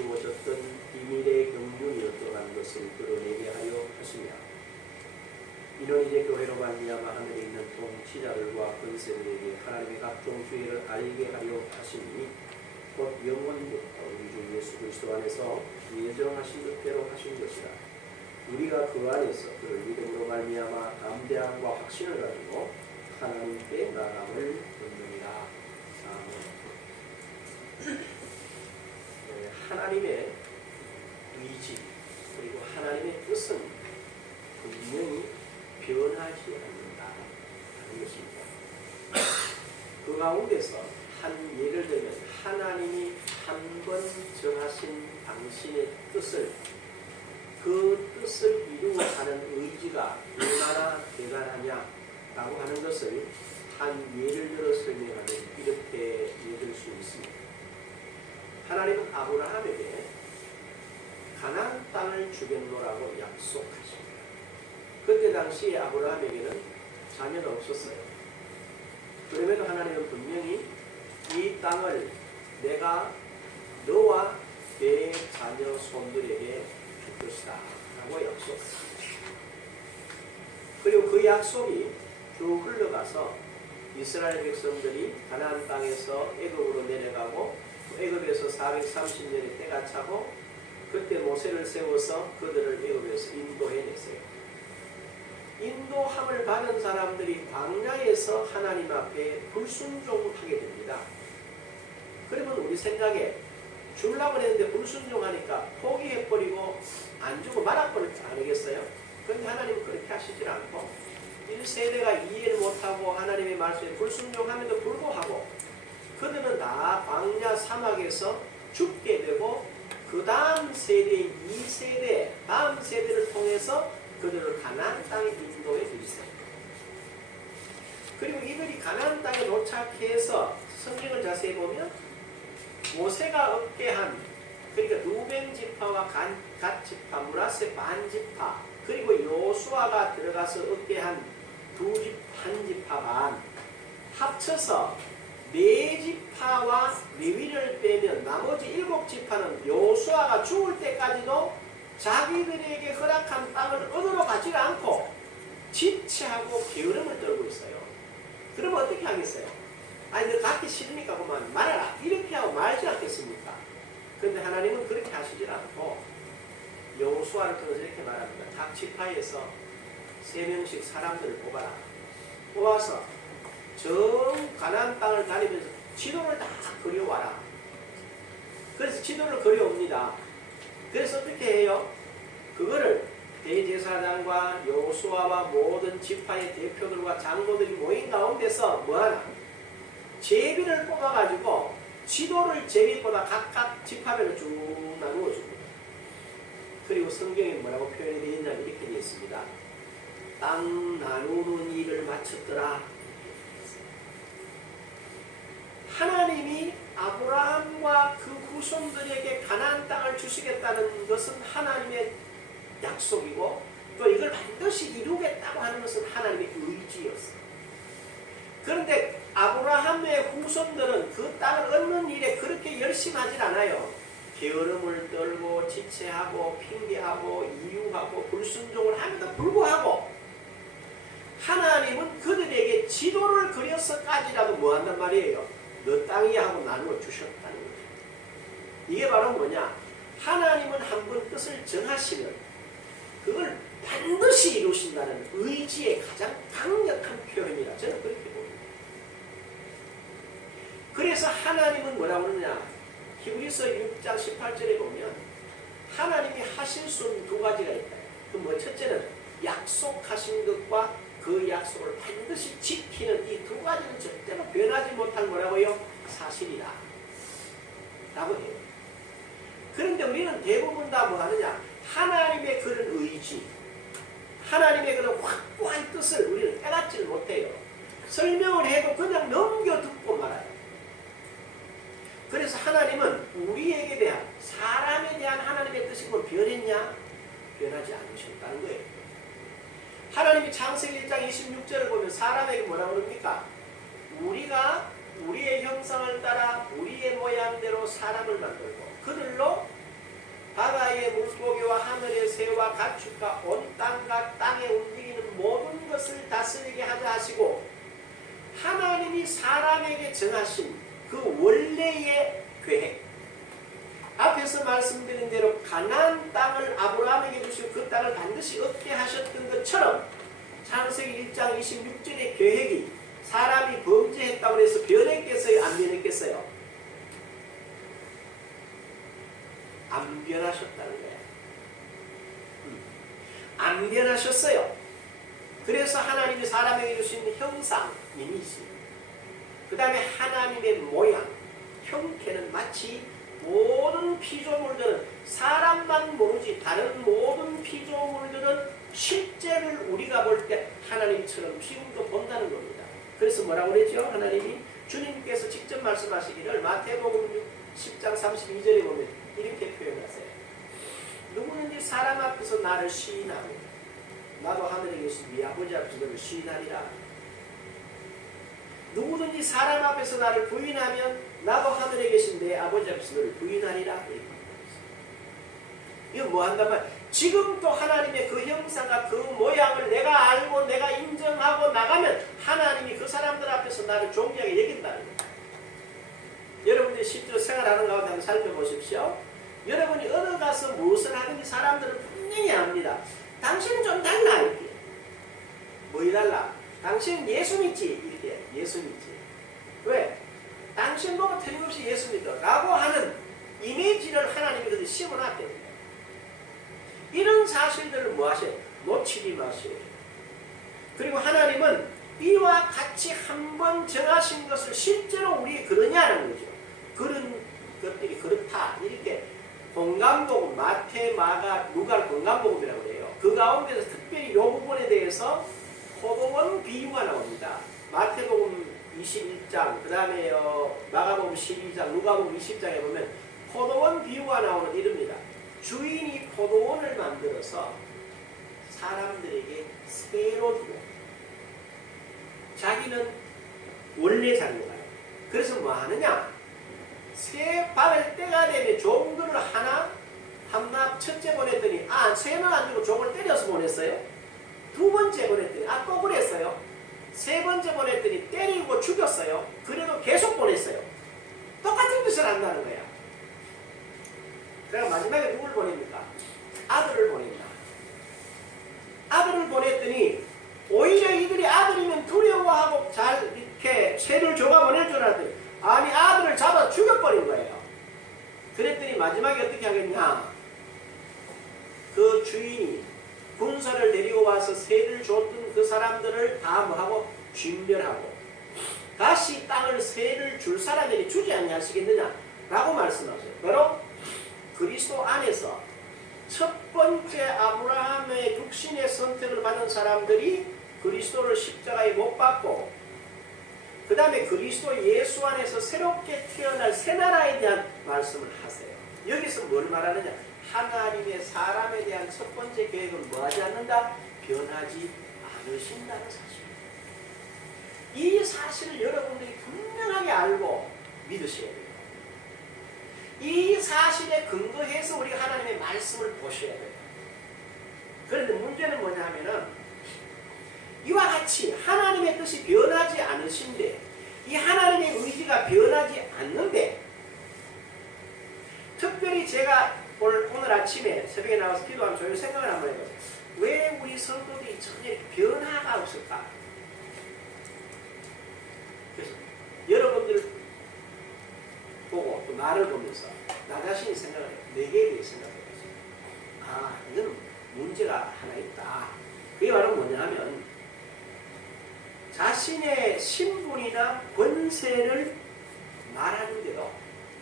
주어졌던 비밀의 경륜이었던 것을 드러내게 하여 하시며 이는 이제 교회로 말미암아 하늘에 있는 통치자들과 권세들에게 하나님의 각종 주의를 알게 하려 하시니 곧 영원부터 우리 주 예수 그리스도 안에서 예정하신 뜻대로 하신 것이라. 우리가 그 안에서 그를 믿음으로 말미암아 담대함과 확신을 가지고 하나님께 나감을 얻느니라. 아멘. 하나님의 의지 그리고 하나님의 뜻은 분명히 변하지 않는다는 것입니다. 그 가운데서 예를 들면 하나님이 한 번 정하신 당신의 뜻을 그 뜻을 이루어가는 의지가 얼마나 대단하냐라고 하는 것을 한 예를 들어 설명하면 이렇게 읽을 수 있습니다. 하나님은 아브라함에게 가나안 땅을 주겠노라고 약속하십니다. 그때 당시에 아브라함에게는 자녀가 없었어요. 그럼에도 하나님은 분명히 이 땅을 내가 너와 내 자녀 손들에게 줄 것이다 라고 약속했습니다. 그리고 그 약속이 쭉 흘러가서 이스라엘 백성들이 가나안 땅에서 애굽으로 내려가고 애굽에서 430년의 때가 차고 그때 모세를 세워서 그들을 애굽에서 인도해냈어요. 인도함을 받은 사람들이 광야에서 하나님 앞에 불순종하게 됩니다. 그러면 우리 생각에 주려고 했는데 불순종하니까 포기해버리고 안 주고 말아버릴 줄 아니겠어요? 그런데 하나님은 그렇게 하시질 않고 1세대가 이해를 못하고 하나님의 말씀에 불순종함에도 불구하고 그들은 다 광야 사막에서 죽게 되고 그 다음 세대인 2세대 다음 세대를 통해서 그들을 가나안 땅에 인도해 주세요. 그리고 이들이 가나안 땅에 도착해서 성경을 자세히 보면 모세가 얻게 한 그러니까 루벤 지파와 갓 지파, 므낫세 반 지파 그리고 요수아가 들어가서 얻게 한 한 지파 반 합쳐서 4지파와 레위를 빼면 나머지 7지파는 요수아가 죽을 때까지도 자기들에게 허락한 땅을 얻으러 가지 않고 지체하고 게으름을 떨고 있어요. 그러면 어떻게 하겠어요? 아니 너 갖기 싫으니까 그만 말아라 이렇게 하고 말지 않겠습니까? 그런데 하나님은 그렇게 하시질 않고 여호수아를 통해서 이렇게 말합니다. 각 지파에서 3명씩 사람들을 뽑아라. 뽑아서 전 가나안 땅을 다니면서 지도를 다 그려와라. 그래서 지도를 그려옵니다. 그래서 어떻게 해요? 그거를 대제사장과 여호수아와 모든 지파의 대표들과 장로들이 모인 가운데서 뭐하나? 제비를 뽑아가지고 지도를 제비보다 각각 지파별로 쭉 나누어 줍니다. 그리고 성경에 뭐라고 표현이 되어 있냐면 이렇게 되어 있습니다. 땅 나누는 일을 마쳤더라. 하나님이 아브라함과 그 후손들에게 가나안 땅을 주시겠다는 것은 하나님의 약속이고 또 이걸 반드시 이루겠다고 하는 것은 하나님의 의지였어요. 그런데 아브라함의 후손들은 그 땅을 얻는 일에 그렇게 열심히 하질 않아요. 게으름을 떨고 지체하고 핑계하고 이유하고 불순종을 함에도 불구하고 하나님은 그들에게 지도를 그려서까지라도 뭐한단 말이에요? 너 땅이야 하고 나누어 주셨다는 거죠. 이게 바로 뭐냐? 하나님은 한 번 뜻을 정하시면 그걸 반드시 이루신다는 의지의 가장 강력한 표현이라 저는 그렇게 봅니다. 그래서 하나님은 뭐라고 그러냐? 히브리서 6장 18절에 보면 하나님이 하실 수 있는 2가지가 있다. 그 뭐 첫째는 약속하신 것과 그 약속을 반드시 지키는 이 2가지는 절대로 변하지 못할 뭐라고요? 사실이다 라고 해요. 그런데 우리는 대부분 다 뭐 하느냐? 하나님의 그런 의지, 하나님의 그런 확고한 뜻을 우리는 깨닫지를 못해요. 설명을 해도 그냥 넘겨 듣고 말아요. 그래서 하나님은 우리에게 대한, 사람에 대한 하나님의 뜻이 뭐 변했냐? 변하지 않으셨다는 거예요. 하나님이 창세기 1장 26절을 보면 사람에게 뭐라고 그럽니까? 우리가 우리의 형상을 따라 우리의 모양대로 사람을 만들고 그들로 바다의 물고기와 하늘의 새와 가축과 온 땅과 땅에 움직이는 모든 것을 다스리게 하자 하시고 하나님이 사람에게 정하신 그 원래의 계획 앞에서 말씀드린 대로 가나안 땅을 아브라함에게 주시고 그 땅을 반드시 얻게 하셨던 것처럼 창세기 1장 26절의 계획이 사람이 범죄했다고 해서 변했겠어요? 안 변했겠어요? 안 변하셨다는 거예요. 안 변하셨어요. 그래서 하나님이 사람에게 주신 형상, 이미지, 그 다음에 하나님의 모양, 형태는 마치 모든 피조물들은 사람만 모르지 다른 모든 피조물들은 실제를 우리가 볼 때 하나님처럼 지금도 본다는 겁니다. 그래서 뭐라고 그랬죠? 하나님이 주님께서 직접 말씀하시기를 마태복음 10장 32절에 보면 이렇게 표현하세요. 누구든지 사람 앞에서 나를 시인하고 나도 하늘에 계신 네 아버지 앞에서 너를 시인하리라. 누구든지 사람 앞에서 나를 부인하면 나도 하늘에 계신 내 아버지 앞에서 너를 부인하리라. 이거 뭐 한단 말이야? 지금도 하나님의 그 형상과 그 모양을 내가 알고 내가 인정하고 나가면 하나님이 그 사람들 앞에서 나를 존귀하게 여긴다는 거예요. 여러분들이 실제로 생활하는 가운데 한번 살펴보십시오. 여러분이 어느 가서 무엇을 하든지 사람들은 분명히 압니다. 당신은 좀 달라 이렇게. 뭐이 달라? 당신은 예수 믿지 이렇게. 예수 믿지. 왜? 당신 보고 틀림없이 예수 믿어 라고 하는 이미지를 하나님이 그렇게 심어놨대요. 이런 사실들을 뭐 하셔요? 놓치지 마세요. 그리고 하나님은 이와 같이 한번 정하신 것을 실제로 우리에게 그러냐는 거죠. 그런 것들이 그렇다. 이렇게 공간복음, 마태, 마가, 누가 공간복음이라고 해요. 그 가운데서 특별히 이 부분에 대해서 포도원 비유가 나옵니다. 마태복음 21장, 그 다음에 마가복음 12장, 누가복음 20장에 보면 포도원 비유가 나오는 이릅니다. 주인이 포도원을 만들어서 사람들에게 새로 주고 자기는 원래 자리로 가요. 그래서 뭐 하느냐? 새 받을 때가 되면 종들을 하나 첫째 보냈더니 새는 안 주고 종을 때려서 보냈어요. 두 번째 보냈더니 또 그랬어요. 세 번째 보냈더니 때리고 죽였어요. 그래도 계속 보냈어요. 똑같은 짓을 한다는 거야. 그래서 마지막에 누굴 보냅니까? 아들을 보낸다. 아들을 보냈더니 오히려 이들이 아들이면 두려워하고 잘 이렇게 새를 줘가 보낼 줄 알았더니 아니 아들을 잡아 죽여버린 거예요. 그랬더니 마지막에 어떻게 하겠냐? 그 주인이 군사를 데리고 와서 새를 줬던 그 사람들을 다 뭐하고 진멸하고 다시 땅을 새를 줄 사람에게 주지 아니하시겠느냐 라고 말씀하세요. 바로 그리스도 안에서 첫 번째 아브라함의 육신의 선택을 받은 사람들이 그리스도를 십자가에 못 박고 그 다음에 그리스도 예수 안에서 새롭게 태어날 새나라에 대한 말씀을 하세요. 여기서 뭘 말하느냐? 하나님의 사람에 대한 첫 번째 계획은 뭐하지 않는다? 변하지 않으신다는 사실입니다. 이 사실을 여러분들이 분명하게 알고 믿으셔야 돼요. 이 사실에 근거해서 우리가 하나님의 말씀을 보셔야 돼요. 그런데 문제는 뭐냐 하면은 이와 같이 하나님의 뜻이 변하지 않으신데 이 하나님의 의지가 변하지 않는데 특별히 제가 오늘 아침에 새벽에 나와서 기도하면 조용히 생각을 한번 해봐요. 왜 우리 성도들이 전혀 변화가 없을까? 그래서 여러분들 보고 또 나를 보면서 나 자신이 생각을 해요. 내게 대해 생각해봤어요. 이거는 문제가 하나 있다. 그게 바로 뭐냐 하면 자신의 신분이나 권세를 말하는데도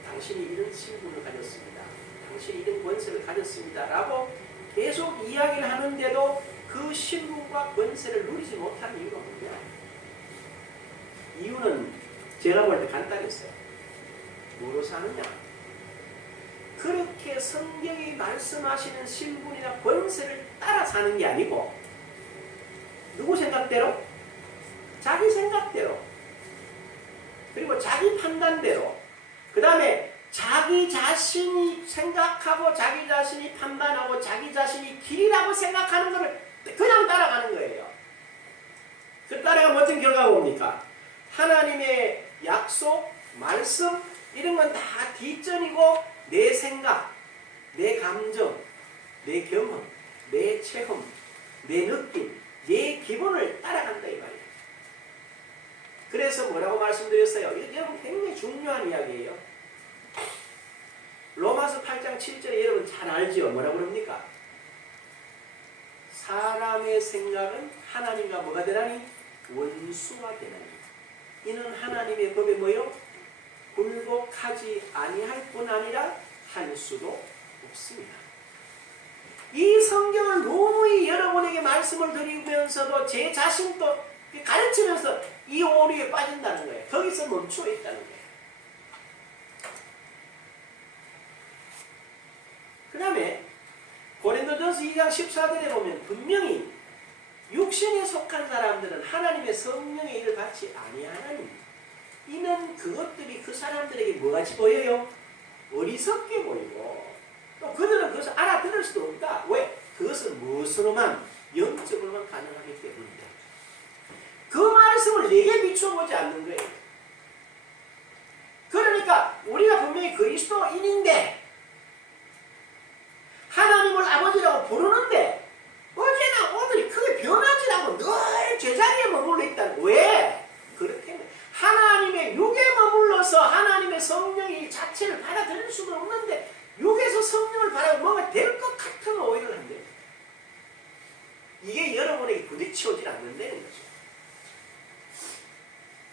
당신이 이런 신분을 가졌습니다. 당신이 이런 권세를 가졌습니다. 라고 계속 이야기를 하는데도 그 신분과 권세를 누리지 못하는 이유가 뭐냐? 이유는 제가 볼 때 간단했어요. 뭐로 사느냐? 그렇게 성경이 말씀하시는 신분이나 권세를 따라 사는 게 아니고 누구 생각대로? 자기 생각대로 그리고 자기 판단대로 그 다음에 자기 자신이 생각하고 자기 자신이 판단하고 자기 자신이 길이라고 생각하는 것을 그냥 따라가는 거예요. 그 따라가면 어떤 결과가 옵니까? 하나님의 약속, 말씀 이런 건 다 뒷전이고 내 생각, 내 감정, 내 경험, 내 체험, 내 느낌, 내 기분을 따라간다 이 말이에요. 그래서 뭐라고 말씀드렸어요? 여러분 굉장히 중요한 이야기예요. 로마서 8장 7절에 여러분 잘 알죠? 뭐라고 그럽니까? 사람의 생각은 하나님과 뭐가 되나니? 원수가 되나니. 이는 하나님의 법에 뭐요? 굴복하지 아니할 뿐 아니라 할 수도 없습니다. 이 성경을 너무 여러분에게 말씀을 드리면서도 제 자신도 가르치면서 이 오류에 빠진다는 거예요. 거기서 멈추어 있다는 거예요. 그 다음에 고린도전서 2장 14절에 보면 분명히 육신에 속한 사람들은 하나님의 성령의 일을 받지 아니하나니 이는 그것들이 그 사람들에게 뭐같이 보여요? 어리석게 보이고 또 그들은 그것을 알아들을 수도 없다. 왜? 그것은 무엇으로만? 영적으로만 가능하기 때문이다. 그 말씀을 내게 비춰보지 않는 거예요. 그러니까 우리가 분명히 그리스도인인데 하나님을 아버지라고 부르는데 어제나 오늘이 크게 변하지 않고 늘 제자리에 머물러 있다. 왜? 그렇게 하나님의 육에 머물러서 하나님의 성령이 자체를 받아들일 수가 없는데 육에서 성령을 받아도 뭔가 될 것 같은 오해를 한대요. 이게 여러분에게 부딪혀오질 않는다는 거죠.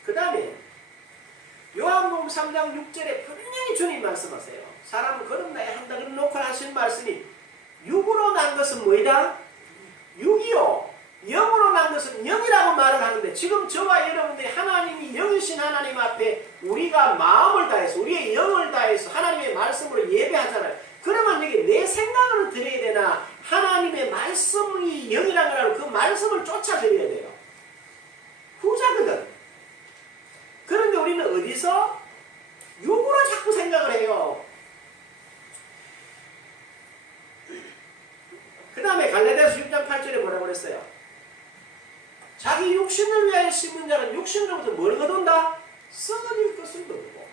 그 다음에 요한복음 3장 6절에 분명히 주님 말씀하세요. 사람은 걸음나야 한다. 그럼 놓고 하신 말씀이 육으로 난 것은 뭐이다? 육이요. 영으로 난 것은 영이라고 말을 하는데 지금 저와 여러분들이 하나님이 영이신 하나님 앞에 우리가 마음을 다해서 우리의 영을 다해서 하나님의 말씀으로 예배하잖아요. 그러면 여기 내 생각을 드려야 되나 하나님의 말씀이 영이라는 거라고 그 말씀을 쫓아드려야 돼요. 후자거든. 그런데 우리는 어디서 육으로 자꾸 생각을 해요. 그 다음에 갈라디아서 6장 8절에 뭐라고 그랬어요? 자기 육신을 위하여 심는 자는 육신으로부터 뭘 거둔다? 썩어질 것을 거두고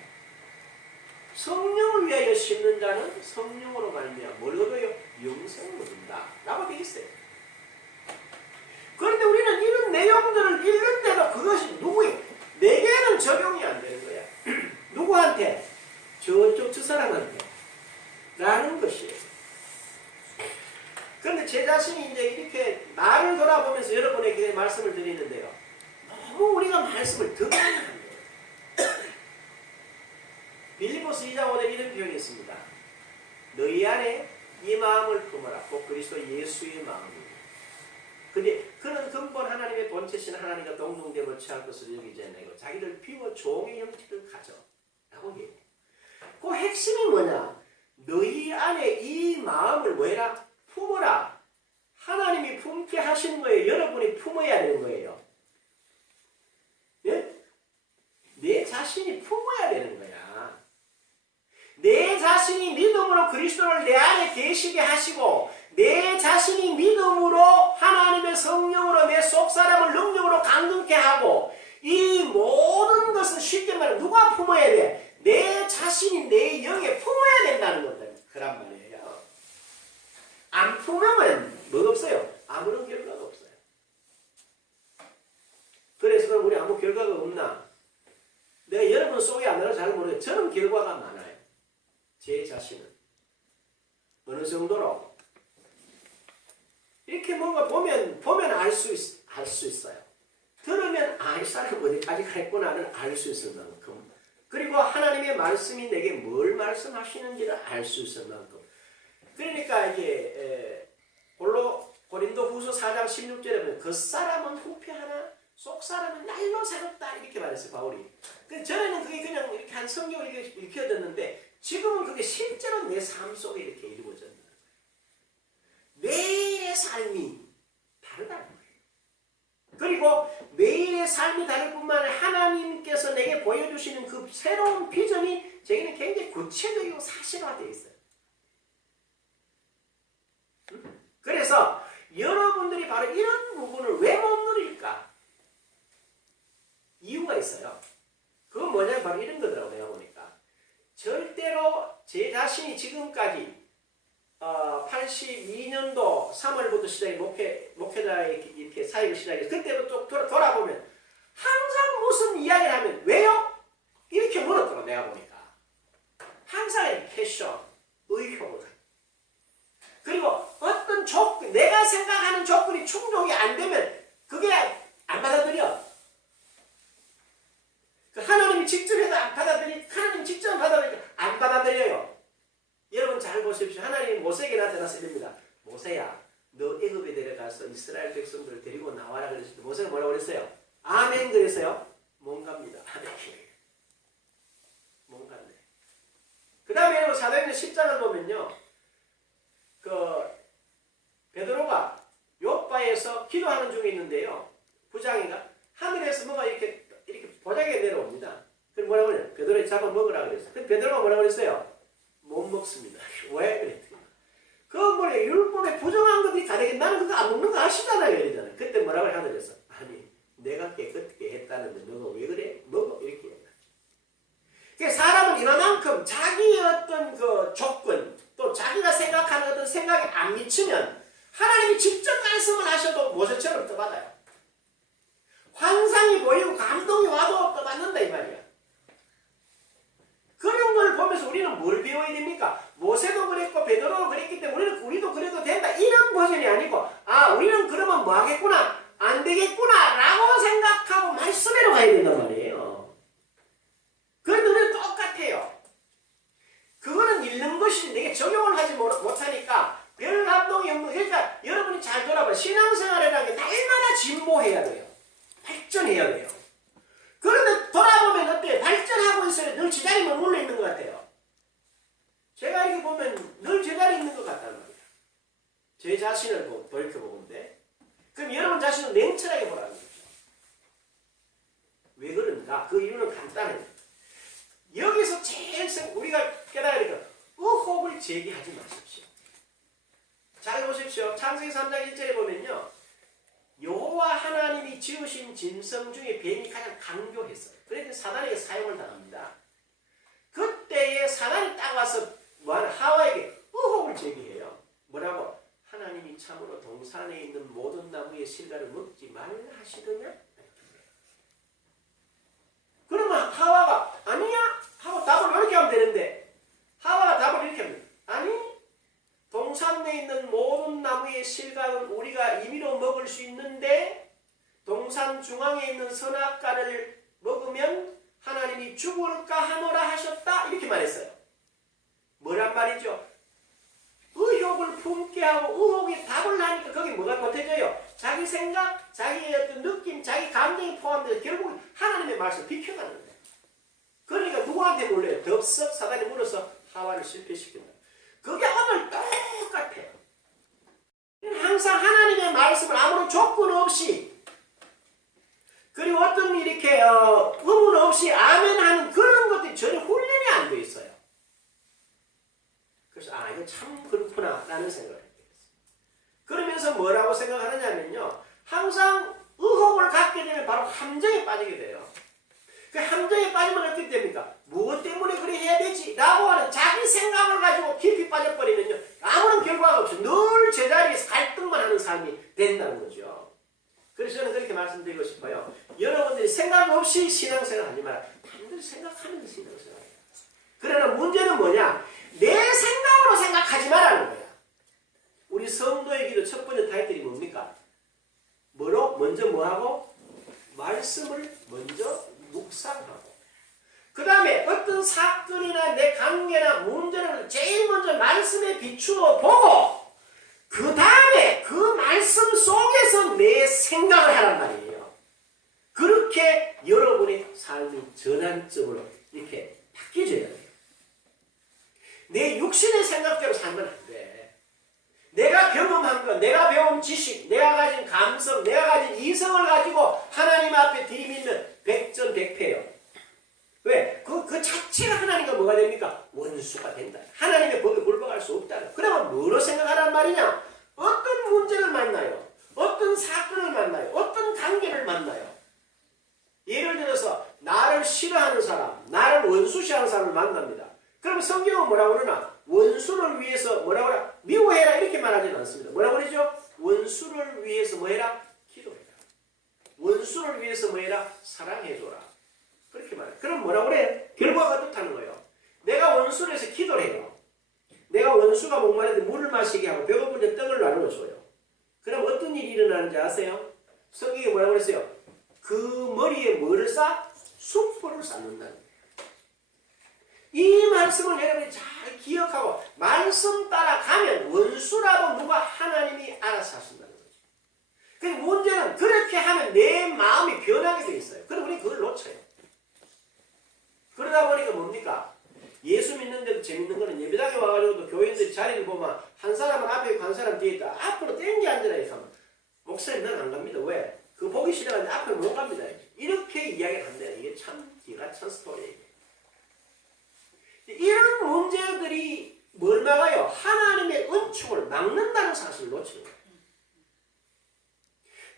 성령을 위하여 심는 자는 성령으로 말미암아 뭘 거둬요? 영생을 거둔다 라고 되어 있어요. 그런데 우리는 이런 내용들을 읽는데도 그것이 누구예요? 내게는 적용이 안 되는 거야. 누구한테? 저쪽 저 사람한테 라는 것이에요. 그런데 제 자신이 이제 이렇게 나를 돌아보면서 여러분에게 말씀을 드리는데요. 너무 우리가 말씀을 듣는 거예요. 빌립보서 2장 5절에 이런 표현이 있습니다. 너희 안에 이 마음을 품어라. 곧 그리스도 예수의 마음입니다. 근데 그는 근본 하나님의 본체신 하나님과 동등됨을 취할 것을 여기지 않고 자기를 비워 종의 형체를 가져. 라고 얘기해요. 그 핵심이 뭐냐? 너희 안에 이 마음을 뭐해라? 품어라. 하나님이 품게 하시는 거예요. 여러분이 품어야 되는 거예요. 예? 내 자신이 품어야 되는 거야. 내 자신이 믿음으로 그리스도를 내 안에 계시게 하시고 내 자신이 믿음으로 하나님의 성령으로 내 속사람을 능력으로 강건케 하고 이 모든 것은 쉽게 말해 누가 품어야 돼? 내 자신이 내 영에 품어야 된다는 거다. 그란 말이에요. 안 품으면 뭐가 없어요? 아무런 결과가 없어요. 그래서 그럼 우리 아무 결과가 없나? 내가 여러분 속에 안 들어 잘 모르겠어요. 저는 결과가 많아요. 제 자신은. 어느 정도로? 이렇게 뭔가 보면 알 수 있어요. 들으면 이 사람이 어디까지 갔구나를 알 수 있을 만큼. 그리고 하나님의 말씀이 내게 뭘 말씀하시는지를 알 수 있을 만큼. 그러니까 이게 고린도 후서 4장 16절에 보면 겉사람은 후패하나 속사람은 날로 새롭다 이렇게 말했어요. 바울이. 전에는 그게 그냥 이렇게 한 성경을 이렇게 읽혀졌는데 지금은 그게 실제로 내 삶 속에 이렇게 이루어졌는 거예요. 매일의 삶이 다르다는 거예요. 그리고 매일의 삶이 다를 뿐만 아니라 하나님께서 내게 보여주시는 그 새로운 비전이 저기는 굉장히 구체적이고 사실화되어 있어요. 그래서 여러분들이 바로 이런 부분을 왜 못 누릴까? 이유가 있어요. 그건 뭐냐면 바로 이런 거더라고 내가 보니까. 절대로 제 자신이 지금까지 82년도 3월부터 시작해 목회자의 이렇게 사역을 시작해서 그때부터 돌아보면 항상 무슨 이야기를 하면 왜요? 이렇게 물었더라고 내가 보니까. 항상 패션, 의욕을. 그리고 어떤 조건, 내가 생각하는 조건이 충족이 안 되면 그게 안 받아들여. 하나님이 직접 해도 안 하나님 직접 받아들이니까 안 받아들여요. 여러분 잘 보십시오. 하나님이 모세에게 나타나서 이럽니다. 모세야, 너 애굽에 데려가서 이스라엘 백성들을 데리고 나와라 그랬을 때 모세가 뭐라고 그랬어요? 아멘 그랬어요? 못 갑니다. 못 갔네. 그 다음에 여러분 사도행전 10장을 보면요. 베드로가 요바에서 기도하는 중에 있는데요. 부장이가 하늘에서 뭐가 이렇게 보자기가 내려옵니다. 그럼 뭐라고 그래요? 베드로를 잡아 먹으라 그랬어요. 근데 베드로가 뭐라고 그랬어요? 못 먹습니다. 왜? 그랬더니 그거 뭐냐 율법에 부정한 것들이 가되게 나는 그거 안 먹는 거 아시잖아요. 이러잖아요. 그때 뭐라고 하늘에서 아니 내가 깨끗게 했다는데 너가 왜 그래? 먹어. 이렇게 해요. 그러니까 사람은 이만큼 자기의 어떤 그 조건 또 자기가 생각하는 어떤 생각에 안 미치면 하나님이 직접 말씀을 하셔도 모세처럼 떠받아요. 환상이 보이고 감동이 와도 떠받는다 이 말이야. 그런 걸 보면서 우리는 뭘 배워야 됩니까? 모세도 그랬고 베드로도 그랬기 때문에 우리도 그래도 된다 이런 버전이 아니고 우리는 그러면 뭐 하겠구나 안 되겠구나 라고 생각하고 말씀으로 가야 된단 말이에요. 그런데 우리는 똑같아요. 그거는 읽는 것이지 내게 적용을 하지 못하니까 별 감동이 없는. 그러니까 여러분이 잘 돌아봐. 신앙생활이라는 게 날마다 진보해야 돼요. 발전해야 돼요. 그런데 돌아보면 어때요? 발전하고 있어요. 늘 제자리에 머물러 있는 것 같아요. 제가 이렇게 보면 늘 제자리에 있는 것 같단 말이에요. 제 자신을 돌이켜보는데 그럼 여러분 자신을 냉철하게 보라는 거죠. 왜 그런가? 그 이유는 간단해요. 여기서 제일 우리가 깨달아야 될 건 의혹을 제기하지 마십시오. 잘 보십시오. 창세기 3장 1절에 보면요. 여호와 하나님이 지으신 짐승 중에 뱀이 가장 강교했어요. 그래서 사단에게 사용을 당합니다. 그때에 사단이 딱 와서 하와에게 의혹을 제기해요. 뭐라고? 하나님이 참으로 동산에 있는 모든 나무의 실과를 먹지 말라 하시더냐? 그러면 하와가 아니야? 하고 답을 이렇게 하면 되는데 하와가 답을 이렇게 합니다. 아니 동산 내에 있는 모든 나무의 실과는 우리가 임의로 먹을 수 있는데 동산 중앙에 있는 선악과를 먹으면 하나님이 죽을까 하노라 하셨다 이렇게 말했어요. 뭐란 말이죠? 의혹을 품게 하고 의혹에 답을 하니까 거기 뭐가 보태져요? 자기 생각, 자기의 어떤 느낌, 자기 감정이 포함돼서 결국 하나님의 말씀을 비켜가는 거예요. 그러니까 누구한테 몰려요? 덥석 사단이 물어서 하와를 실패시킨다. 그게 오늘 똑같아요. 항상 하나님의 말씀을 아무런 조건 없이 그리고 어떤 이렇게 의문 없이 아멘하는 그런 것들이 전혀 훈련이 안 돼 있어요. 그래서 이거 참 그렇구나 라는 생각을 했어요. 그러면서 뭐라고 생각하느냐면요. 항상 의혹을 갖게 되면 바로 함정에 빠지게 돼요. 그 함정에 빠지면 어떻게 됩니까? 무엇 때문에 그래 해야 되지? 라고 하는 자기 생각을 가지고 깊이 빠져버리면요. 아무런 결과가 없이 늘 제자리에서 갈등만 하는 삶이 된다는 거죠. 그래서 저는 그렇게 말씀드리고 싶어요. 여러분들이 생각 없이 신앙생활 하지 마라. 반드시 생각하면서 신앙생활 해요. 그러나 문제는 뭐냐? 내 생각으로 생각하지 말라는 거야. 우리 성도의 기도 첫 번째 타이틀이 뭡니까? 먼저 뭐하고? 말씀을 먼저 묵상하고 그 다음에 어떤 사건이나 내 관계나 문제를 제일 먼저 말씀에 비추어 보고 그 다음에 그 말씀 속에서 내 생각을 하란 말이에요. 그렇게 여러분의 삶이 전환점으로 이렇게 바뀌어져야 돼요. 내 육신의 생각대로 살면 안 돼. 내가 경험한 것, 내가 배운 지식, 내가 가진 감성, 내가 가진 이성을 가지고 하나님 앞에 들이밀면 백전백패예요. 왜? 그 그 자체가 하나님과 뭐가 됩니까? 원수가 된다. 하나님의 법에 굴복할 수 없다. 그러면 뭐로 생각하란 말이냐? 어떤 문제를 만나요? 어떤 사건을 만나요? 어떤 관계를 만나요? 예를 들어서 나를 싫어하는 사람, 나를 원수시하는 사람을 만납니다. 그럼 성경은 뭐라고 그러나? 원수를 위해서 뭐라고 그러나? 미워해라 이렇게 말하지는 않습니다. 뭐라고 그러죠? 원수를 위해서 뭐해라? 기도해라. 원수를 위해서 뭐해라? 사랑해줘라. 그렇게 말해요. 그럼 뭐라고 그래? 결과가 어떻다는 거예요? 내가 원수를 해서 기도를 해요. 내가 원수가 목마른데 물을 마시게 하고 배고플 때 떡을 나누어 줘요. 그럼 어떤 일이 일어나는지 아세요? 성경이 뭐라고 그랬어요? 그 머리에 뭐를 쌓아? 수포를 쌓는다는 거예요. 이 말씀을 여러분이 잘 기억하고 말씀 따라가면 원수라도 누가 하나님이 알아서 하신다는 거죠. 그 문제는 그렇게 하면 내 마음이 변하게 돼 있어요. 그럼 우리 그걸 놓쳐요. 그러다 보니까 뭡니까? 예수 믿는데도 재밌는 거는 예배당에 와가지고도 교인들이 자리를 보면 한 사람은 앞에 있고 한 사람 뒤에 있다. 앞으로 땡기 앉으라 이렇게 하면 목사님 난 안 갑니다. 왜? 그 보기 싫어가지고 앞으로 못 갑니다. 이렇게 이야기를 한다. 이게 참 기가 찬 스토리예요. 이런 문제들이 뭘 막아요? 하나님의 은총을 막는다는 사실을 놓치는 거예요.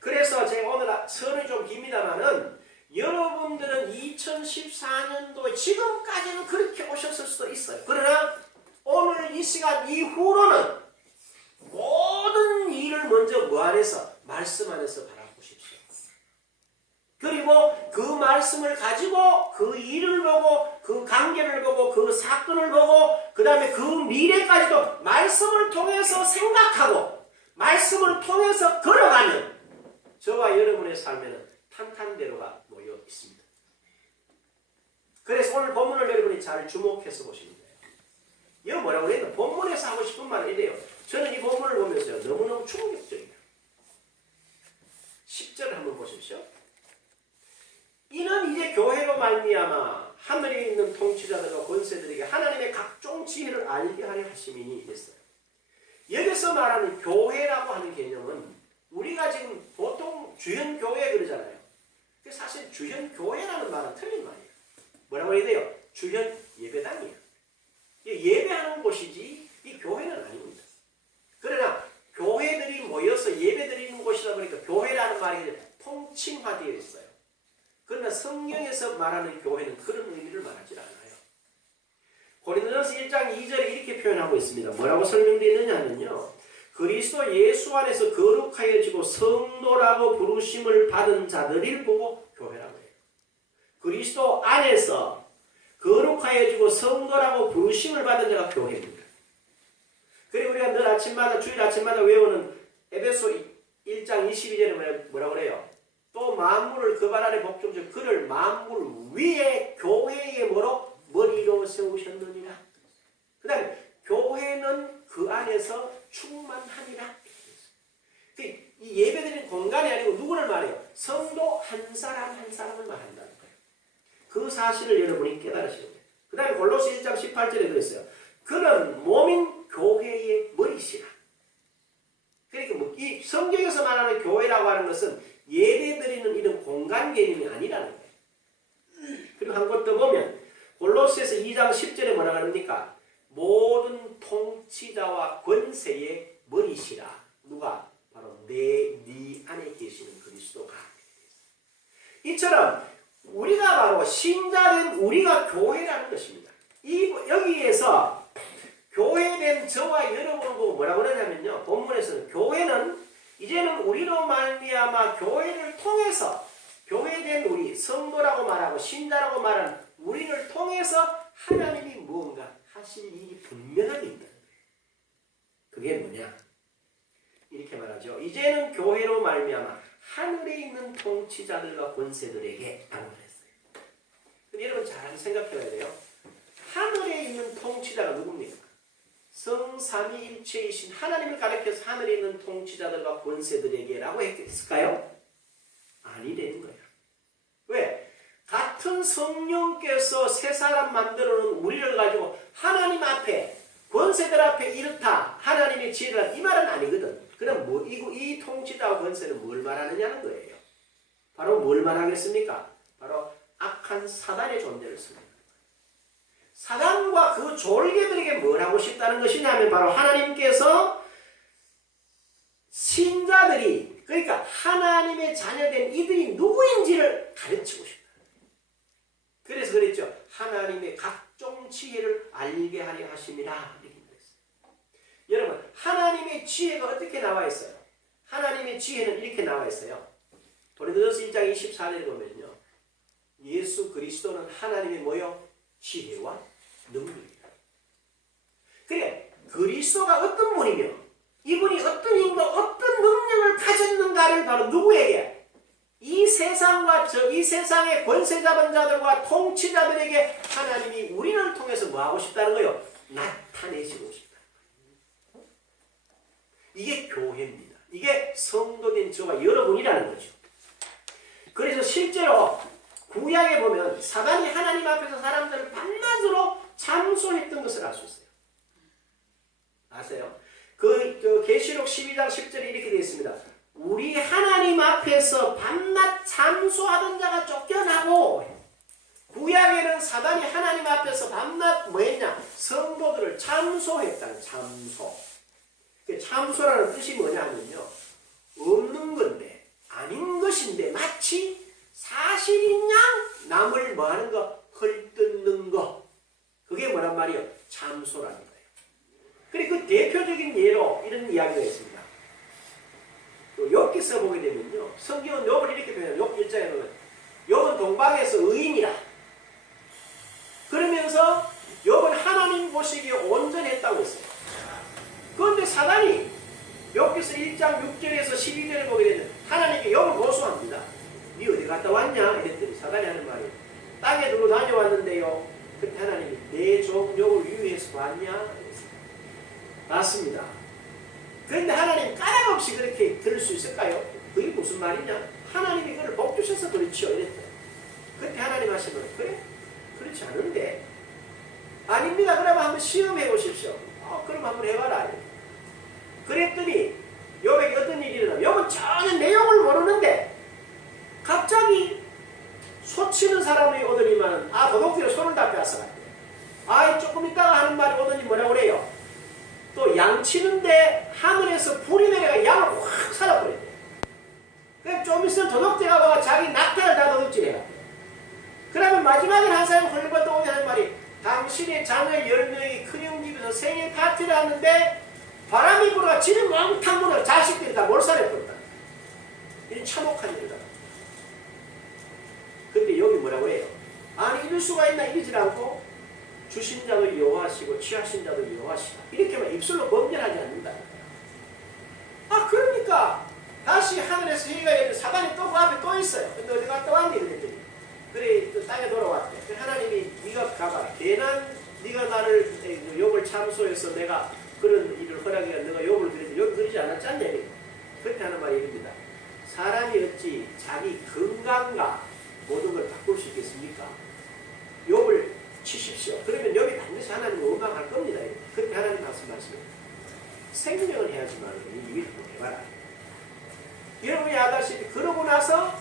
그래서 제가 오늘 설이 좀 깁니다만은 여러분들은 2014년도에 지금까지는 그렇게 오셨을 수도 있어요. 그러나 오늘 이 시간 이후로는 모든 일을 먼저 뭐 안에서? 말씀 안에서 바라보십시오. 그리고 그 말씀을 가지고 그 일을 보고 그 관계를 보고 그 사건을 보고 그 다음에 그 미래까지도 말씀을 통해서 생각하고 말씀을 통해서 걸어가면 저와 여러분의 삶에는 탄탄대로가 놓여 있습니다. 그래서 오늘 본문을 여러분이 잘 주목해서 보시면 돼요. 이거 뭐라고 그래요? 본문에서 하고 싶은 말은 이래요. 저는 이 본문을 보면서요. 너무너무 충격적이에요. 10절을 한번 보십시오. 이는 이제 교회로 말미암아 하늘에 있는 통치자들과 권세들에게 하나님의 각종 지혜를 알게 하려 하심이니 이랬어요. 여기서 말하는 교회라고 하는 개념은 우리가 지금 보통 주현교회 그러잖아요. 사실 주현교회라는 말은 틀린 말이에요. 뭐라고 해야 돼요? 주현 예배당이에요. 예배하는 곳이지 이 교회는 아닙니다. 그러나 교회들이 모여서 예배드리는 곳이다 보니까 교회라는 말이 통칭화되어 있어요. 그러나 성경에서 말하는 교회는 그런 의미를 말하지 않아요. 고린도전서 1장 2절에 이렇게 표현하고 있습니다. 뭐라고 설명되어 있느냐 하면요. 그리스도 예수 안에서 거룩하여지고 성도라고 부르심을 받은 자들을 보고 교회라고 해요. 그리스도 안에서 거룩하여지고 성도라고 부르심을 받은 자가 교회입니다. 그리고 우리가 늘 아침마다 주일 아침마다 외우는 에베소 1장 22절에 뭐라고 그래요? 또 만물을 그 발 아래 복종적 그를 만물 위에 교회의 뭐로? 머리로 세우셨느니라. 그 다음에 교회는 그 안에서 충만하니라. 이 예배드리는 공간이 아니고 누구를 말해요? 성도 한 사람 한 사람을 말한다는 거예요. 그 사실을 여러분이 깨달으셔야 돼요. 그 다음에 골로새 1장 18절에 그랬어요. 그는 몸인 교회의 머리시라. 그러니까 뭐 이 성경에서 말하는 교회라고 하는 것은 예배드리는 이런 공간 개념이 아니라는 거예요. 그리고 한 곳 더 보면 골로새서 2장 10절에 뭐라 그럽니까? 모든 통치자와 권세의 머리시라. 누가? 바로 네 안에 계시는 그리스도가. 이처럼 우리가 바로 신자된 우리가 교회라는 것입니다. 여기에서 교회된 저와 여러분을 보고 뭐라고 그러냐면요. 본문에서는 교회는 이제는 우리로 말미암아 교회를 통해서 교회된 우리 성도라고 말하고 신자라고 말하는 우리를 통해서 하나님이 무언가 하실 일이 분명하게 있다. 그게 뭐냐? 이렇게 말하죠. 이제는 교회로 말미암아 하늘에 있는 통치자들과 권세들에게 라고 말했어요. 근데 여러분 잘 생각해봐야 돼요. 하늘에 있는 통치자가 누굽니까? 성삼위일체이신 하나님을 가리켜서 하늘에 있는 통치자들과 권세들에게 라고 했을까요? 아니라는 거예요. 왜? 같은 성령께서 새 사람 만들어 놓은 우리를 가지고 하나님 앞에 권세들 앞에 이렇다 하나님의 지혜라 이 말은 아니거든. 그럼 이 통치자와 권세는 뭘 말하느냐는 거예요. 바로 뭘 말하겠습니까? 바로 악한 사단의 존재를 씁니다. 사단과 그 졸개들에게 뭘 하고 싶다는 것이냐면 바로 하나님께서 신자들이 그러니까 하나님의 자녀된 이들이 누구인지를 가르치고 싶다. 그래서 그랬죠. 하나님의 각종 지혜를 알게 하려 하심이라. 이렇게 말했어요. 여러분 하나님의 지혜가 어떻게 나와 있어요? 하나님의 지혜는 이렇게 나와 있어요. 고린도전서 1장 24절에 보면요. 예수 그리스도는 하나님의 뭐요? 지혜와 능력이다. 그래 그리스도가 어떤 분이며 이분이 어떤 힘과 어떤 능력을 가졌는가를 바로 누구에게? 이 세상과 이 세상의 권세 잡은 자들과 통치자들에게 하나님이 우리를 통해서 뭐 하고 싶다는 거요? 나타내시고 싶다. 이게 교회입니다. 이게 성도된 저와 여러분이라는 거죠. 그래서 실제로 구약에 보면 사단이 하나님 앞에서 사람들을 밤낮으로 참소했던 것을 알 수 있어요. 아세요? 그 계시록 12장 10절에 이렇게 되어 있습니다. 우리 하나님 앞에서 밤낮 참소하던 자가 쫓겨나고 구약에는 사단이 하나님 앞에서 밤낮 뭐 했냐? 성도들을 참소했다는 참소. 참소라는 뜻이 뭐냐면요. 없는 건데 아닌 것인데 마치 사실인 양 남을 뭐 하는 거? 헐뜯는 거. 그게 뭐란 말이에요? 참소라는 거예요. 그리고 그 대표적인 예로 이런 이야기가 있습니다. 욥기서 보게 되면요. 성경은 욥을 이렇게 표현해요. 욥 1장에 보면 욥은 동방에서 의인이라. 그러면서 욥은 하나님 보시기에 온전했다고 했어요. 그런데 사단이 욥기서 1장 6절에서 12절에 보게 되면 하나님께 욥을 고소합니다. 네 어디 갔다 왔냐? 이랬더니 사단이 하는 말이에요. 땅에 두고 다녀왔는데요. 그때 하나님이 내 종 욥을 유의해서 봤냐? 맞습니다. 그런데 하나님 까닭 없이 그렇게 들을 수 있을까요? 그게 무슨 말이냐? 하나님이 그를 복 주셔서 그렇지요. 이랬대요. 그때 하나님 하시면 그래? 그렇지 않은데 아닙니다. 그러면 한번 시험해 보십시오. 그럼 한번 해봐라. 그랬더니 욥에게 어떤 일이 일어나면 욥은 전혀 내용을 모르는데 갑자기 소 치는 사람이 오더니만 도둑질에 손을 다 빼앗아갔대요. 조금 있다가 하는 말이 오더니 뭐라고 그래요? 또 양 치는데 하늘에서 불이 내려가 양을 확 살아버렸대요. 그럼 좀 있으면 도둑질가 와가 자기 낙타를 다 도둑질해요. 그러면 마지막에 한 사람이 홀리고 또 오게 하는 말이 당신의 자녀 10명이 큰형집에서 생일 파티를 하는데 바람이 불어가 집이 멍탕 무너져 자식들이 다 몰살해버렸다. 이런 참혹한 일이다. 근데 여기 뭐라고 해요? 아니 이럴 수가 있나 이러질 않고 주신 자도 여호와시고 취하신 자도 여호와시다. 이렇게만 입술로 범죄하지 않는다. 그러니까 다시 하늘에서 해가 이렇게 사단이 또 그 앞에 또 있어요. 근데 어디 갔다 왔니? 그랬더니 그래 또 땅에 돌아왔대. 하나님이 네가 가봐. 괜한 네가 나를 욥을 참소해서 내가 그런 일을 허락해 내가 욥을 그랬는데 욥 그러지 않았지 않냐? 그렇게 하는 말이 이릅니다. 사람이 어찌 자기 건강과 모든 걸 바꿀 수 있겠습니까? 욥을 치십시오. 그러면 욥이 반드시 하나님을 원망할 겁니다. 그렇게 하나님 말씀하시면 생명을 해야지 말고 이 일을 해봐라. 여러분이 아다시피 그러고 나서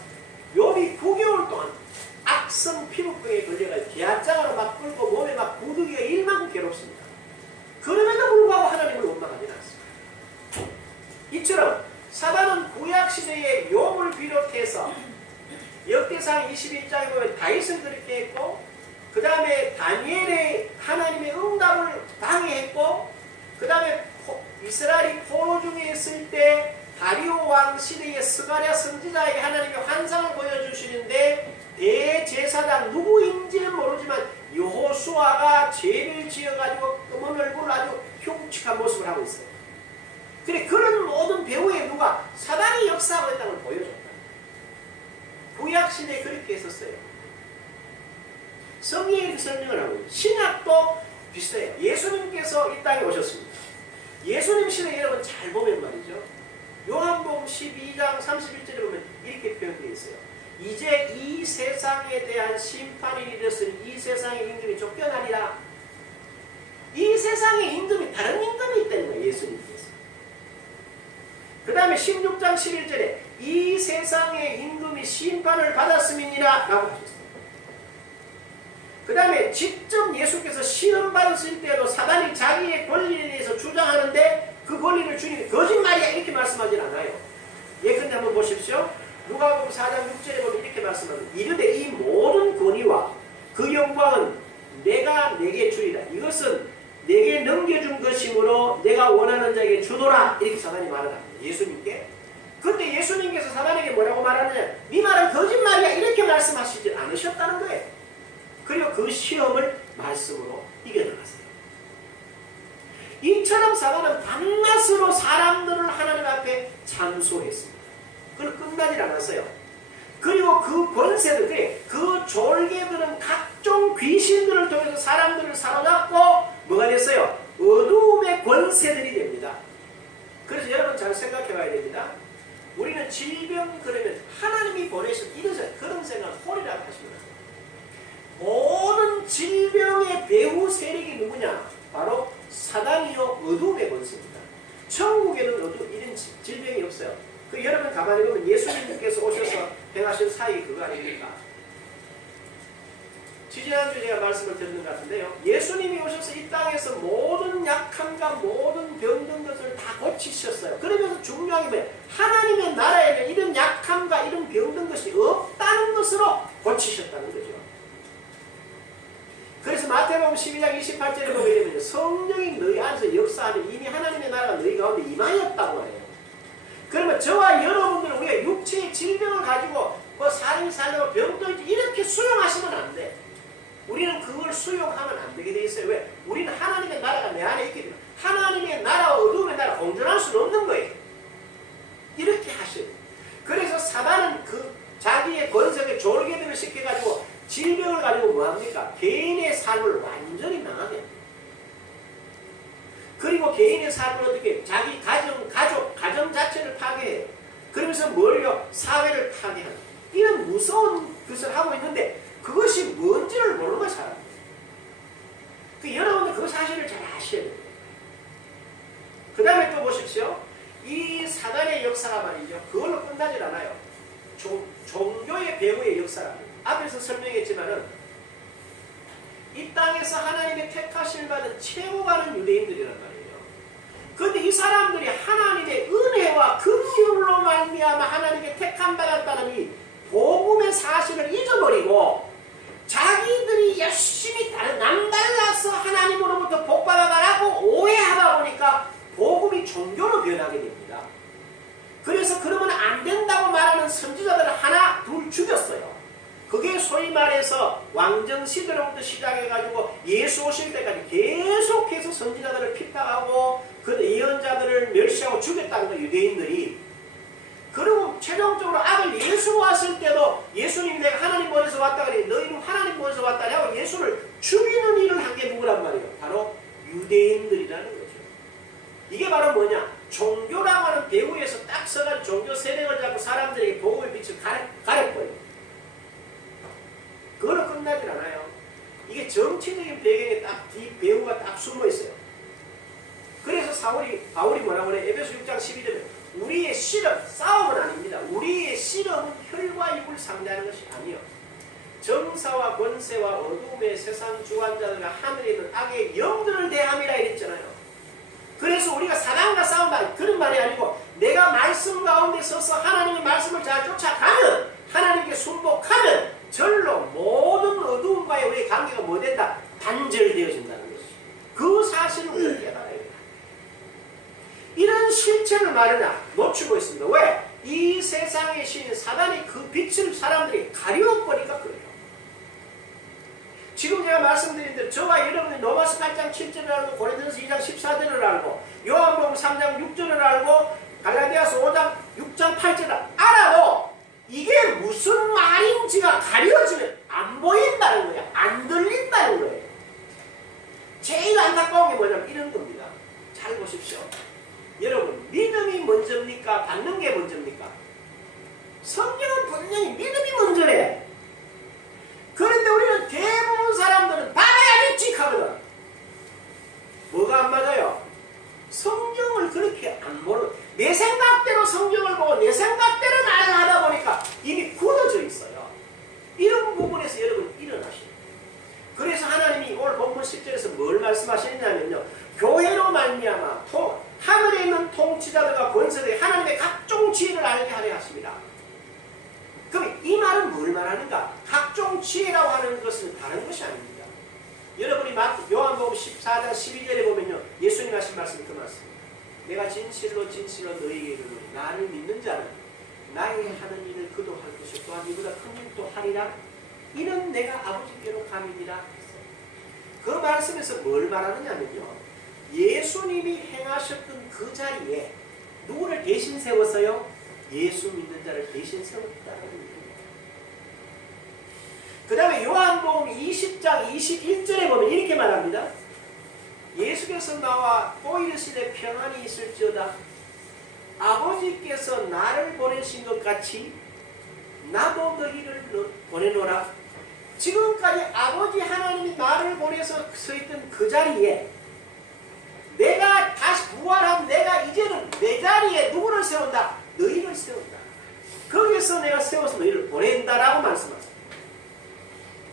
욥이 9개월 동안 악성 피부병에 걸려가지고 계약장으로 막 끌고 몸에 막 부득이가 일만큼 괴롭습니다. 그럼에도 불구하고 하나님을 원망하지 않습니다. 이처럼 사단은 구약시대의 욥을 비롯해서 역대상 21장에 보면 다윗을 그렇게 했고 그 다음에 다니엘의 하나님의 응답을 방해했고 그 다음에 이스라엘이 포로 중에 있을 때 다리오 왕 시대의 스가랴 선지자에게 하나님의 환상을 보여주시는데 대제사장 누구인지는 모르지만 여호수아가 죄를 지어가지고 검은 얼굴을 아주 흉측한 모습을 하고 있어요. 그래 그런 모든 배후에 누가 사단이 역사하고 있다는 걸 보여줬다. 구약시대에 그렇게 했었어요. 성경에 이렇게 설명을 하고 있어요. 신약도 비슷해요. 예수님께서 이 땅에 오셨습니다. 예수님 시대 여러분 잘 보면 말이죠. 요한복음 12장 31절에 보면 이렇게 표현되어 있어요. 이제 이 세상에 대한 심판이 이르렀으니 이 세상의 임금이 쫓겨나리라. 이 세상의 임금이 다른 임금이 있다는 거예요. 예수님께서. 그 다음에 16장 11절에 이 세상의 임금이 심판을 받았음이니라 라고 하셨어요. 그 다음에 직접 예수께서 시험 받으실 때도 사단이 자기의 권리에 대해서 주장하는데 그 권리를 주님이 거짓말이야 이렇게 말씀하진 않아요. 예컨대 한번 보십시오. 누가복음 4장 6절에 보면 이렇게 말씀합니다. 이르되 이 모든 권위와 그 영광은 내가 내게 주리라. 이것은 내게 넘겨준 것이므로 내가 원하는 자에게 주노라. 이렇게 사단이 말을 합니다. 예수님께. 근데 예수님께서 사단에게 뭐라고 말하느냐. 네 말은 거짓말이야 이렇게 말씀하시지 않으셨다는 거예요. 그리고 그 시험을 말씀으로 이겨나갔어요. 이처럼 사단은 밤낮으로 사람들을 하나님 앞에 참소했습니다. 그걸 끝나질 않았어요. 그리고 그 권세들, 그 졸개들은 각종 귀신들을 통해서 사람들을 사로잡고 뭐가 됐어요? 어두움의 권세들이 됩니다. 그래서 여러분 잘 생각해 봐야 됩니다. 우리는 질병 그러면 하나님이 보내신 그런 생각 홀이라고 하십니다. 모든 질병의 배후 세력이 누구냐? 바로 사단이요 어두움의 권세입니다. 천국에는 이런 질병이 없어요. 그 여러분 가만히 보면 예수님께서 오셔서 행하신 사이 그거 아닙니까? 지지난주에 제가 말씀을 드렸는 것 같은데요. 예수님이 오셔서 이 땅에서 모든 약함과 모든 병든 것을 다 고치셨어요. 그러면서 중요한 게 뭐예요? 하나님의 나라에는 이런 약함과 이런 병든 것이 없다는 것으로 고치셨다는 거죠. 그래서 마태복음 12장 28절에 보게 되면 성령이 너희 안에서 역사하는 이미 하나님의 나라가 너희 가운데 임하였다고 해요. 그러면 저와 여러분들은 우리가 육체의 질병을 가지고 그 사람이 살려고 병도 있지 이렇게 수용하시면 안 돼. 우리는 그걸 수용하면 안 되게 돼 있어요. 왜? 우리는 하나님의 나라가 내 안에 있기 때문에 하나님의 나라와 어둠의 나라 공존할 수는 없는 거예요. 이렇게 하셔요. 그래서 사단은 그 자기의 권세에 졸개들을 시켜가지고 질병을 가지고 뭐합니까? 개인의 삶을 완전히 망하게 합니다. 그리고 개인의 삶을 어떻게 자기 가정 자체를 파괴해요. 그러면서 뭘요? 사회를 파괴하는 이런 무서운 것을 하고 있는데 그것이 뭔지를 모르는 거예요, 사람. 그 여러분들 그 사실을 잘 아셔야 돼요. 그 다음에 또 보십시오. 이 사단의 역사가 말이죠. 그걸로 끝나질 않아요. 종교의 배후의 역사랍니다. 앞에서 설명했지만은 이 땅에서 하나님의 택하심을 받은 최고 가는 유대인들이란 말이에요. 그런데 이 사람들이 하나님의 은혜와 긍휼로 말미암아 하나님께 택함 받았다는 이 복음의 사실을 잊어버리고 자기들이 열심히 남달라서 하나님으로부터 복받아가라고 오해하다 보니까 복음이 종교로 변하게 됩니다. 그래서 그러면 안 된다고 말하는 선지자들을 하나 둘 죽였어요. 그게 소위 말해서 왕정시대로부터 시작해가지고 예수 오실 때까지 계속해서 선지자들을 핍박하고 그 예언자들을 멸시하고 죽였다는 거예요, 유대인들이. 그리고 최종적으로 아들 예수 왔을 때도 예수님이 내가 하나님 보내서 왔다 그래 너희는 하나님 보내서 왔다 하고 예수를 죽이는 일을 한 게 누구란 말이에요? 바로 유대인들이라는 거죠. 이게 바로 뭐냐? 종교라고 하는 배후에서 딱 서간 종교 세력을 잡고 사람들에게 복음의 빛을 가렸거든요. 그거는 끝나질 않아요. 이게 정치적인 배경에 딱 이 배후가 딱 숨어 있어요. 그래서 바울이 뭐라고 그래? 에베소 6장 12절에 우리의 실험, 싸움은 아닙니다. 우리의 실험은 혈과 육을 상대하는 것이 아니요. 정사와 권세와 어둠의 세상 주관자들과 하늘에 있는 악의 영들을 대함이라 이랬잖아요. 그래서 우리가 사단과 싸운다 그런 말이 아니고 내가 말씀 가운데 서서 하나님의 말씀을 잘 쫓아가면 하나님께 순복하면 절로 모든 어두움과의 우리의 관계가 뭐 된다? 단절되어진다는 것이죠. 그 사실을 우리가 깨달아야 된다. 이런 실체를 말이나 놓치고 있습니다. 왜? 이 세상의 신인 사단이 그 빛을 사람들이 가려버리니까 그래요. 지금 제가 말씀드린 대로 저와 여러분이 로마서 8장 7절을 알고 고린도서 2장 14절을 알고 요한복음 3장 6절을 알고 갈라디아서 5장 6장 8절을 알아도 이게 무슨 말인지가 가려지면 안 보인다는 거예요. 안 들린다는 거예요. 제일 안타까운 게 뭐냐면 이런 겁니다. 잘 보십시오. 여러분 믿음이 먼저입니까? 받는 게 먼저입니까? 성경은 분명히 믿음이 먼저래. 그런데 우리는 대부분 사람들은 받아야 믿지 하거든. 뭐가 안 맞아요? 성경을 그렇게 안 보는 내 생각대로 성경을 보고 내 생각대로 말을 하다 보니까 이미 굳어져 있어요. 이런 부분에서 여러분 일어나시죠. 말하는가? 각종 지혜라고 하는 것은 다른 것이 아닙니다. 여러분이 요한복음 14장 12절에 보면요, 예수님 하신 말씀이 그 말씀입니다. 내가 진실로 진실로 너희에게 이르노니 나를 믿는 자는 나의 하는 일을 그도 할 것이요 또한 이보다 큰 일도 하리라. 이는 내가 아버지께로 감이니라. 그 말씀에서 뭘 말하느냐면요, 예수님이 행하셨던 그 자리에 누구를 대신 세워서요? 예수 믿는 자를 대신 세웠다는 얘기입니다. 그 다음에 요한복음 20장 21절에 보면 이렇게 말합니다. 예수께서 나와 또 이르시되 평안이 있을지어다. 아버지께서 나를 보내신 것 같이 나도 너희를 보내노라. 지금까지 아버지 하나님이 나를 보내서 서 있던 그 자리에 내가 다시 부활한 내가 이제는 내 자리에 누구를 세운다? 너희를 세운다. 거기서 내가 세워서 너희를 보낸다라고 말씀합니다.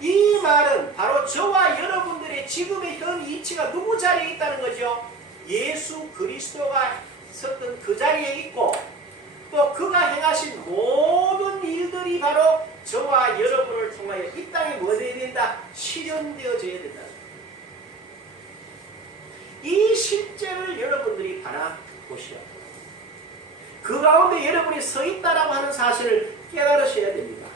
이 말은 바로 저와 여러분들의 지금의 현 위치가 누구 자리에 있다는 거죠? 예수 그리스도가 섰던 그 자리에 있고 또 그가 행하신 모든 일들이 바로 저와 여러분을 통하여 이 땅에 뭐 되어야 된다? 실현되어져야 된다. 이 실제를 여러분들이 바라보시오. 그 가운데 여러분이 서 있다라고 하는 사실을 깨달으셔야 됩니다.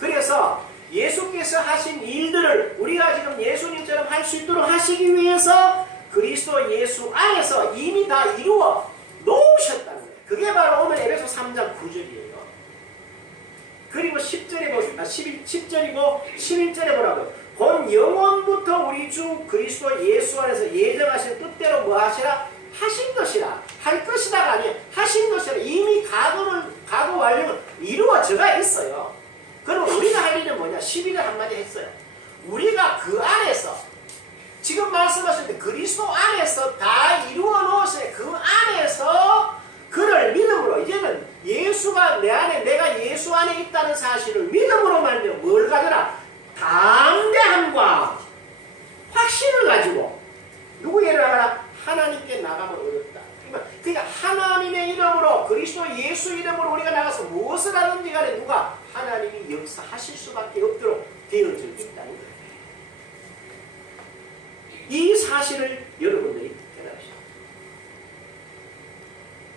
그래서 예수께서 하신 일들을 우리가 지금 예수님처럼 할 수 있도록 하시기 위해서 그리스도 예수 안에서 이미 다 이루어 놓으셨다는 거예요. 그게 바로 오늘 에베소 3장 9절이에요. 그리고 10절이고 11절에 보라고요. 곧 영원부터 우리 주 그리스도 예수 안에서 예정하신 뜻대로 뭐 하시라? 하신 것이라. 할 것이다가 아니에요. 하신 것이라. 이미 과거 완료는 이루어져가 있어요. 그럼 우리가 할 일은 뭐냐? 12절 한마디 했어요. 우리가 그 안에서 지금 말씀하실 때 그리스도 안에서 다 이루어 놓으세요. 그 안에서 그를 믿음으로 이제는 예수가 내 안에 내가 예수 안에 있다는 사실을 믿음으로 말며 뭘 가져라? 담대함과 확신을 가지고 누구에게 나가라? 하나님께 나가면 얻었다. 그러니까 하나님의 이름으로 그리스도 예수 이름으로 우리가 나가서 무엇을 하든지 간에 누가 하나님이 역사하실 수밖에 없도록 되어져 있다는 거예요. 이 사실을 여러분들이 깨달으십시오.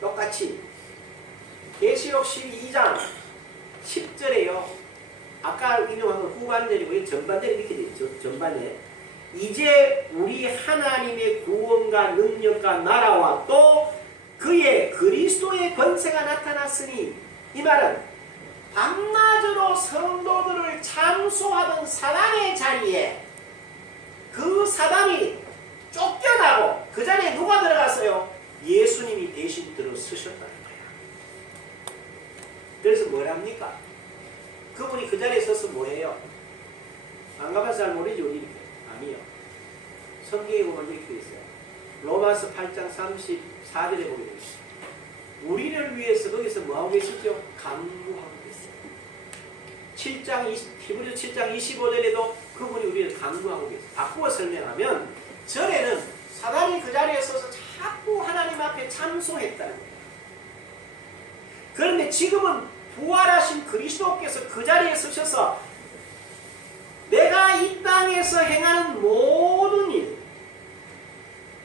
똑같이 계시록 12장 10절에요. 아까 인용한 건 후반절이고 전반절이 이렇게 되어 있죠. 전반에 이제 우리 하나님의 구원과 능력과 나라와 또 그의 그리스도의 권세가 나타났으니 이 말은 밤낮으로 성도들을 참소하던 사단의 자리에 그 사단이 쫓겨나고 그 자리에 누가 들어갔어요? 예수님이 대신 들어서셨다는 거야. 그래서 뭘 합니까? 그분이 그 자리에 서서 뭐해요? 안 가봐서 잘 모르죠? 이렇게. 아니요. 성경에 보면 이렇게 되어 있어요. 로마서 8장 34절에 보게 되어 있어요. 우리를 위해서 거기서 뭐하고 계시죠? 간구하고 계세요. 히브리서 7장 25절에도 그분이 우리를 간구하고 계세요. 바꾸어 설명하면 전에는 사단이 그 자리에 서서 자꾸 하나님 앞에 참소했다는 거예요. 그런데 지금은 부활하신 그리스도께서 그 자리에 서셔서 내가 이 땅에서 행하는 모든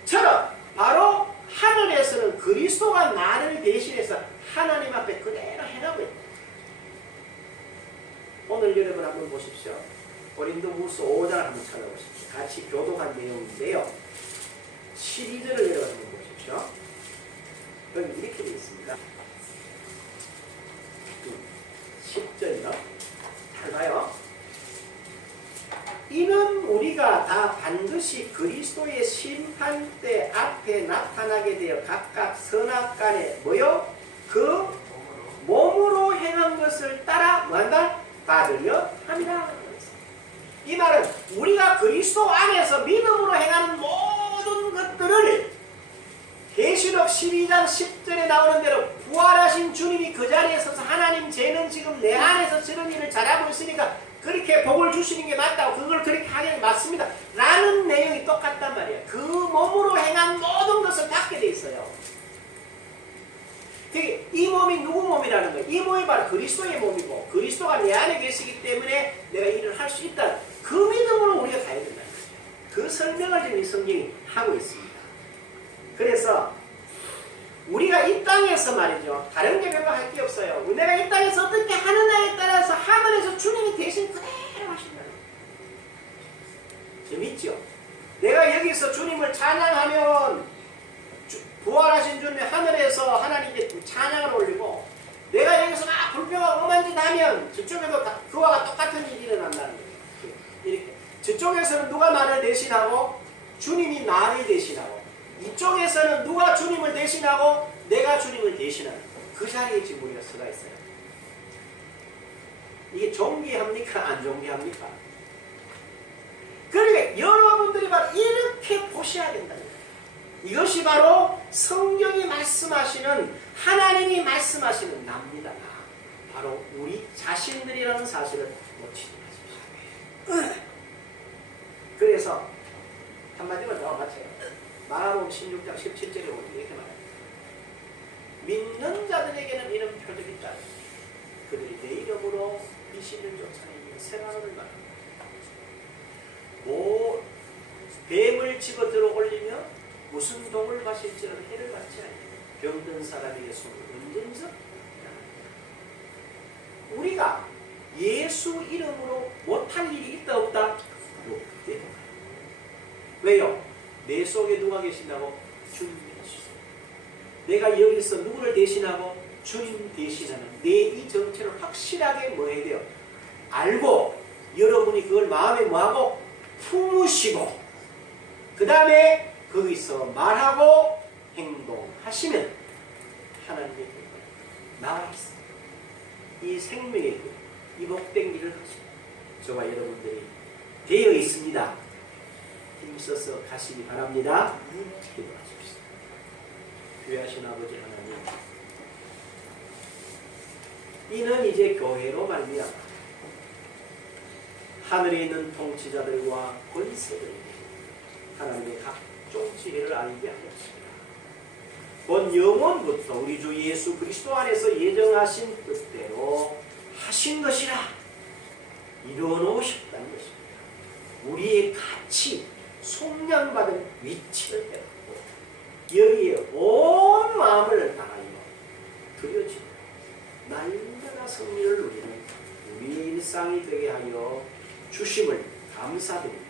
일처럼 바로 하늘에서는 그리스도가 나를 대신해서 하나님 앞에 그대로 행하고 있다. 오늘 여러분 한번 보십시오. 고린도후서 5장 한번 찾아보십시오. 같이 교독한 내용인데요. 12절을 여러분 한번 보십시오. 여기 이렇게 되어 있습니다. 10절이요. 잘 봐요. 이는 우리가 다 반드시 그리스도의 심판대 앞에 나타나게 되어 각각 선악간에 모여 그 몸으로 행한 것을 따라 뭐한다? 받으려 합니다. 이 말은 우리가 그리스도 안에서 믿음으로 행하는 모든 것들을 계시록 12장 10절에 나오는 대로 부활하신 주님이 그 자리에 서서 하나님 쟤는 지금 내 안에서 저런 일을 잘하고 있으니까 그렇게 복을 주시는 게 맞다고 그걸 그렇게 하는 게 맞습니다. 라는 내용이 똑같단 말이에요. 그 몸으로 행한 모든 것을 받게 돼 있어요. 이 몸이 누구 몸이라는 거예요? 이 몸이 바로 그리스도의 몸이고 그리스도가 내 안에 계시기 때문에 때문에 내가 일을 할 수 있다. 그 믿음으로 우리가 가야 된다는 거죠. 그 설명을 지금 이 성경이 하고 있습니다. 그래서 우리가 이 땅에서 말이죠. 다른 게 별로 할 게 없어요. 내가 이 땅에서 어떻게 하느냐에 따라서 하늘에서 주님이 대신 그대로 하신다는 거예요. 재밌죠? 내가 여기서 주님을 찬양하면 부활하신 주님이 하늘에서 하나님께 찬양을 올리고 내가 여기서 막 불평하고 험한 짓 하면 저쪽에도 그와 똑같은 일이 일어난다는 거예요. 이렇게 저쪽에서는 누가 나를 대신하고 주님이 나를 대신하고 이쪽에서는 누가 주님을 대신하고 내가 주님을 대신하는 그 자리에 지금 우리가 서가 있어요. 이게 존귀합니까? 안 존귀합니까? 그러니까 여러분들이 바로 이렇게 보셔야 된다는 거예요. 이것이 바로 성경이 말씀하시는 하나님이 말씀하시는 납니다. 바로 우리 자신들이라는 사실을 놓치지 마십시오. 그래서 한마디로 더 같아요. 마가복음 16장 17절에 보면 이렇게 말합니다. 믿는 자들에게는 이런 표적이 있다. 그들이 내 이름으로 미신을 쫓아내며 생활을 말합니다. 뱀을 집어들어 올리며 무슨 독을 마실지라도 해를 받지 않으며 병든 사람에게 손을 얹은즉 우리가 예수 이름으로 못할 일이 있다 없다? 없대. 왜요? 내 속에 누가 계신다고? 주님이 계시죠. 내가 여기서 누구를 대신하고? 주님 대신하는 내 이 정체를 확실하게 뭐 해야 돼요? 알고 여러분이 그걸 마음에 뭐하고? 품으시고 그 다음에 거기서 말하고 행동하시면 하나님의 나와 있습니다. 이 생명의 길, 이 복된 길을 가시고 저와 여러분들이 되어 있습니다. 힘써서 가시기 바랍니다. 기도하십시오. 귀하신 아버지 하나님, 이는 이제 교회로 말미암아 하늘에 있는 통치자들과 권세들에게 하나님의 각종 지혜를 알게 하였습니다. 본 영원부터 우리 주 예수 그리스도 안에서 예정하신 뜻대로 하신 것이라 이루어 놓으셨다는 것입니다. 우리의 가치, 속량받은 위치를 깨닫고 여기에 온 마음을 다하여 드려지고 날마다 승리를 누리는 우리의 일상이 되게 하여 주심을 감사드리며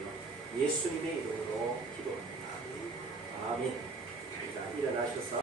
예수님의 이름으로 기도합니다. 아멘. 자, 일어나셔서